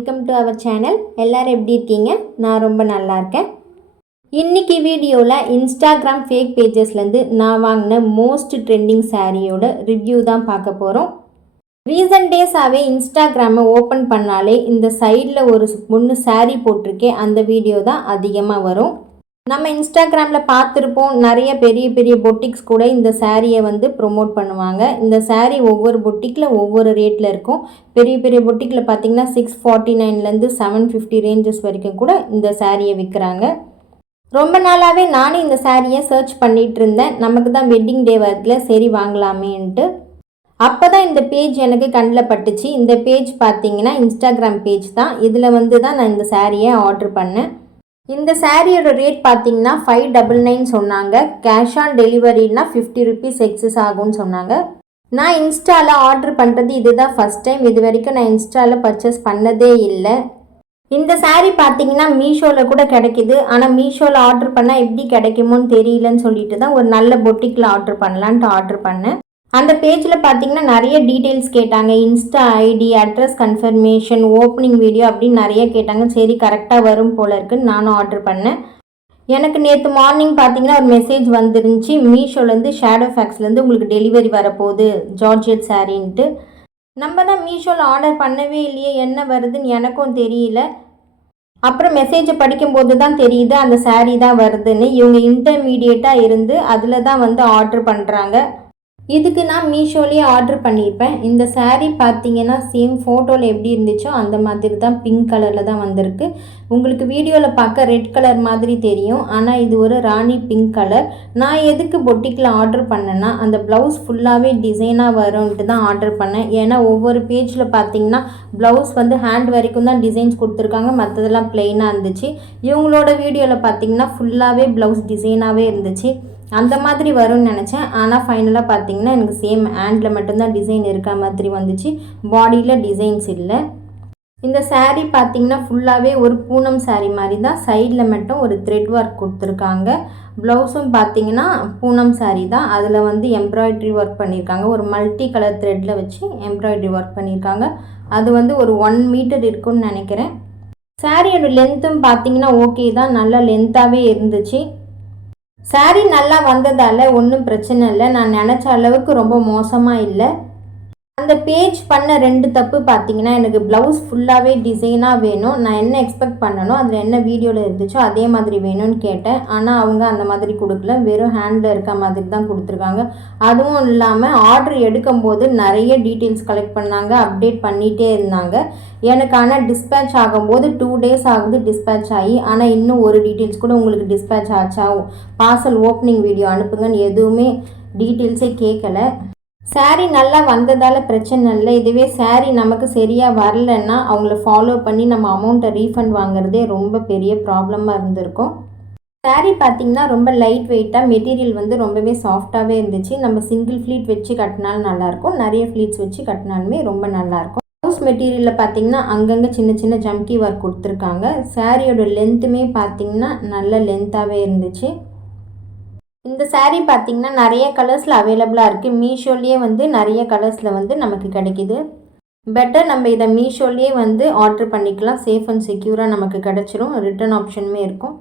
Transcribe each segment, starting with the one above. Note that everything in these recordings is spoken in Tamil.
வெல்கம் டு அவர் சேனல் எல்லோரும் எப்படி இருக்கீங்க? நான் ரொம்ப நல்லா இருக்கேன். இன்னைக்கு வீடியோவில் இன்ஸ்டாகிராம் ஃபேக் பேஜஸ்லேருந்து நான் வாங்கின மோஸ்ட் ட்ரெண்டிங் சாரியோட ரிவ்யூ தான் பார்க்க போகிறோம் ரீசன்ட் டேஸாகவே இன்ஸ்டாகிராமை ஓப்பன் பண்ணாலே இந்த சைடில் ஒரு பொண்ணு சாரீ போட்டிருக்கே அந்த வீடியோ தான் அதிகமாக வரும். நம்ம இன்ஸ்டாகிராமில் பார்த்துருப்போம் நிறைய பெரிய பெரிய பொட்டிக்ஸ் கூட இந்த சாரியை வந்து ப்ரொமோட் பண்ணுவாங்க. இந்த சாரீ ஒவ்வொரு பொட்டிக்கில் ஒவ்வொரு ரேட்டில் இருக்கும். பெரிய பெரிய பொட்டிக்கில் பார்த்தீங்கன்னா சிக்ஸ் ஃபார்ட்டி நைன்லேருந்து செவன் ஃபிஃப்டி ரேஞ்சஸ் வரைக்கும் கூட இந்த சாரியை விற்கிறாங்க ரொம்ப நாளாகவே நானும் இந்த சாரியை சர்ச் பண்ணிகிட்டு இருந்தேன். நமக்கு தான் வெட்டிங் டே வரத்தில் சரி வாங்கலாமேன்ட்டு. அப்போ தான் இந்த பேஜ் எனக்கு கண்ணில் பட்டுச்சு. இந்த பேஜ் பார்த்தீங்கன்னா இன்ஸ்டாகிராம் பேஜ் தான். இதில் வந்து தான் நான் இந்த சாரியை ஆர்டர் பண்ணேன். இந்த சாரியோட ரேட் பார்த்தீங்கன்னா ஃபைவ் டபுள் நைன் சொன்னாங்க. கேஷ் ஆன் டெலிவரினா ஃபிஃப்டி ருபீஸ் எக்ஸஸ் ஆகும்னு சொன்னாங்க. நான் இன்ஸ்டாவில் ஆர்டர் பண்ணுறது இதுதான் ஃபஸ்ட் டைம் இது வரைக்கும் நான் இன்ஸ்டாவில் பர்ச்சேஸ் பண்ணதே இல்லை. இந்த சாரீ பார்த்தீங்கன்னா மீஷோவில் கூட கிடைக்குது. ஆனால் மீஷோவில் ஆர்டர் பண்ணால் எப்படி கிடைக்குமோன்னு தெரியலன்னு சொல்லிட்டு தான் ஒரு நல்ல பொட்டிக்கில் ஆர்டர் பண்ணலான்ட்டு ஆர்டர் பண்ணேன். அந்த பேஜில் பார்த்தீங்கன்னா நிறைய டீட்டெயில்ஸ் கேட்டாங்க. Insta ID address confirmation opening video அப்படின்னு நிறைய கேட்டாங்க. சரி கரெக்டாக வரும் போல இருக்குன்னு நானும் ஆர்டர் பண்ணேன். எனக்கு நேற்று மார்னிங் பார்த்தீங்கன்னா ஒரு மெசேஜ் வந்துருந்துச்சு. மீஷோலேருந்து ஷேடோ ஃபேக்ஸ்லேருந்து உங்களுக்கு டெலிவரி வரப்போகுது ஜார்ஜியட் சாரின்ட்டு. நம்ம தான் மீஷோவில் ஆர்டர் பண்ணவே இல்லையே என்ன வருதுன்னு எனக்கும் தெரியல. அப்புறம் மெசேஜை படிக்கும்போது தான் தெரியுது அந்த சாரீ தான் வருதுன்னு. இவங்க இன்டர்மீடியட்டாக இருந்து அதில் தான் வந்து ஆர்டர் பண்ணுறாங்க இதுக்கு நான் மீஷோலேயே ஆர்டர் பண்ணியிருப்பேன். இந்த சேரீ பார்த்தீங்கன்னா சேம் ஃபோட்டோவில் எப்படி இருந்துச்சோ அந்த மாதிரி தான் பிங்க் கலரில் தான் வந்திருக்கு. உங்களுக்கு வீடியோவில் பார்க்க ரெட் கலர் மாதிரி தெரியும். ஆனால் இது ஒரு ராணி பிங்க் கலர் நான் எதுக்கு பொட்டிக்கில் ஆர்டர் பண்ணேன்னா அந்த ப்ளவுஸ் ஃபுல்லாகவே டிசைனாக வரும்ன்ட்டு தான் ஆர்டர் பண்ணேன். ஏன்னா ஒவ்வொரு பேஜில் பார்த்தீங்கன்னா ப்ளவுஸ் வந்து ஹேண்ட் வரைக்கும் தான் டிசைன்ஸ் கொடுத்துருக்காங்க. மற்றதெல்லாம் பிளெயினாக இருந்துச்சு. இவங்களோட வீடியோவில் பார்த்தீங்கன்னா ஃபுல்லாகவே ப்ளவுஸ் டிசைனாகவே இருந்துச்சு. அந்த மாதிரி வரும்னு நினச்சேன். ஆனால் ஃபைனலாக பார்த்தீங்கன்னா எனக்கு சேம் ஹேண்டில் மட்டும்தான் டிசைன் இருக்க மாதிரி வந்துச்சு. பாடியில் டிசைன்ஸ் இல்லை. இந்த சாரீ பார்த்தீங்கன்னா ஃபுல்லாகவே ஒரு பூனம் சாரீ மாதிரி தான் சைடில் மட்டும் ஒரு த்ரெட் ஒர்க் கொடுத்துருக்காங்க. ப்ளவுஸும் பார்த்தீங்கன்னா பூனம் சாரீ தான். அதில் வந்து எம்ப்ராய்ட்ரி ஒர்க் பண்ணியிருக்காங்க ஒரு மல்டி கலர் த்ரெட்டில் வச்சு எம்ப்ராய்ட்ரி ஒர்க் பண்ணியிருக்காங்க அது வந்து ஒரு ஒன் மீட்டர் இருக்கும்னு நினைக்கிறேன். சாரியோட லென்த்தும் பார்த்தீங்கன்னா ஓகே தான். நல்லா லென்த்தாகவே இருந்துச்சு. Saree நல்லா வந்ததால் ஒன்றும் பிரச்சனை இல்லை. நான் நினச்ச அளவுக்கு ரொம்ப மோசமாக இல்லை. அந்த பேஜ் பண்ண ரெண்டு தப்பு பார்த்தீங்கன்னா எனக்கு ப்ளவுஸ் ஃபுல்லாகவே டிசைனாக வேணும். நான் என்ன எக்ஸ்பெக்ட் பண்ணனோ அதில் என்ன வீடியோவில் இருந்துச்சோ அதே மாதிரி வேணும்னு கேட்டேன். ஆனால் அவங்க அந்த மாதிரி கொடுக்கல. வெறும் ஹேண்டில் இருக்க மாதிரி தான் கொடுத்துருக்காங்க. அதுவும் இல்லாமல் ஆர்டர் எடுக்கும்போது நிறைய டீட்டெயில்ஸ் கலெக்ட் பண்ணாங்க அப்டேட் பண்ணிகிட்டே இருந்தாங்க. எனக்கு ஆனால் டிஸ்பேட்ச் ஆகும்போது டூ டேஸ் ஆகுது டிஸ்பேட்ச் ஆகி. ஆனால் இன்னும் ஒரு டீட்டெயில்ஸ் கூட உங்களுக்கு டிஸ்பேட்ச் ஆச்சா? பார்சல் ஓப்பனிங் வீடியோ அனுப்புங்கன்னு எதுவுமே டீட்டெயில்ஸே கேட்கல saree நல்லா வந்ததால் பிரச்சனை இல்லை. இதுவே saree நமக்கு சரியாக வரலன்னா அவங்கள ஃபாலோ பண்ணி நம்ம அமௌண்ட்டை ரீஃபண்ட் வாங்குறதே ரொம்ப பெரிய ப்ராப்ளமாக இருந்திருக்கும். Saree பார்த்திங்கன்னா ரொம்ப லைட் வெயிட்டாக மெட்டீரியல் வந்து ரொம்பவே சாஃப்டாகவே இருந்துச்சு. நம்ம சிங்கிள் ஃப்ளீட் வச்சு கட்டினாலும் நல்லாயிருக்கும் நிறைய ஃப்ளீட்ஸ் வச்சு கட்டினாலுமே ரொம்ப நல்லாயிருக்கும் ப்ளவுஸ் மெட்டீரியலில் பார்த்தீங்கன்னா அங்கங்கே சின்ன சின்ன ஜம்கி ஒர்க் கொடுத்துருக்காங்க. சாரியோட லென்த்துமே பார்த்தீங்கன்னா நல்ல லென்த்தாகவே இருந்துச்சு. இந்த saree பார்த்தீங்கன்னா நிறைய கலர்ஸில் அவைலபிளாக இருக்குது மீஷோலேயே வந்து நிறைய கலர்ஸில் வந்து நமக்கு கிடைக்கிது. பெட்டர் நம்ம இதை மீஷோலேயே வந்து ஆர்டர் பண்ணிக்கலாம். சேஃப் அண்ட் செக்யூராக நமக்கு கிடச்சிரும். ரிட்டர்ன் ஆப்ஷனுமே இருக்கும்.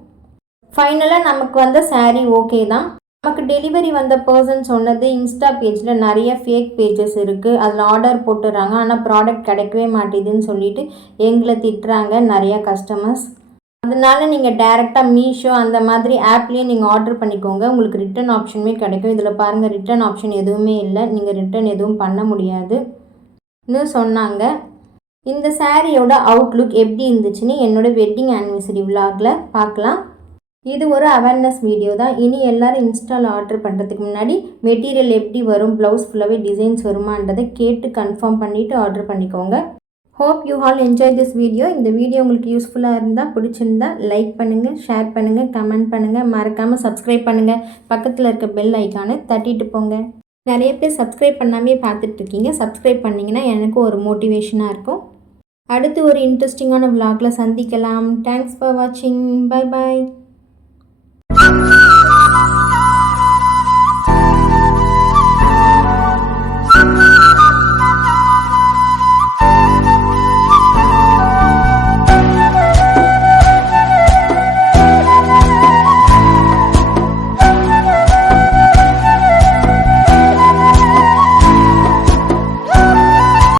ஃபைனலாக நமக்கு வந்த சாரீ ஓகே தான். நமக்கு டெலிவரி வந்த பர்சன் சொன்னது இன்ஸ்டா பேஜில் நிறைய ஃபேக் பேஜஸ் இருக்குது அதில் ஆர்டர் போட்டுடுறாங்க ஆனால் ப்ராடக்ட் கிடைக்கவே மாட்டேதுன்னு சொல்லிட்டு எங்களை திட்டுறாங்க நிறையா கஸ்டமர்ஸ் அதனால நீங்கள் டேரெக்டாக மீஷோ அந்த மாதிரி ஆப்லேயே நீங்கள் ஆர்டர் பண்ணிக்கோங்க. உங்களுக்கு ரிட்டர்ன் ஆப்ஷனுமே கிடைக்கும். இதில் பாருங்கள் ரிட்டர்ன் ஆப்ஷன் எதுவுமே இல்லை. நீங்கள் ரிட்டர்ன் எதுவும் பண்ண முடியாதுன்னு சொன்னாங்க. இந்த சாரியோட அவுட்லுக் எப்படி இருந்துச்சுன்னு என்னோட வெட்டிங் ஆனிவர்சரி விலாகில் பார்க்கலாம். இது ஒரு அவேர்னஸ் வீடியோ தான். இனி எல்லோரும் இன்ஸ்டால் ஆர்டர் பண்ணுறதுக்கு முன்னாடி மெட்டீரியல் எப்படி வரும் ப்ளவுஸ் ஃபுல்லாகவே டிசைன்ஸ் வருமான்றதை கேட்டு கன்ஃபார்ம் பண்ணிவிட்டு ஆர்டர் பண்ணிக்கோங்க. Hope you all enjoy this video இந்த வீடியோ உங்களுக்கு யூஸ்ஃபுல்லாக இருந்தால் பிடிச்சிருந்தா லைக் பண்ணுங்கள் ஷேர் பண்ணுங்கள் கமெண்ட் பண்ணுங்கள் மறக்காமல் சப்ஸ்கிரைப் பண்ணுங்கள் பக்கத்தில் இருக்க பெல் ஐக்கானை தட்டிட்டு போங்க. நிறைய பேர் சப்ஸ்கிரைப் பண்ணாமே பார்த்துட்ருக்கீங்க சப்ஸ்கிரைப் பண்ணிங்கன்னா எனக்கும் ஒரு மோட்டிவேஷனாக இருக்கும். அடுத்து ஒரு இன்ட்ரெஸ்டிங்கான vlogல சந்திக்கலாம். தேங்க்ஸ் ஃபார் வாட்சிங் பை பாய்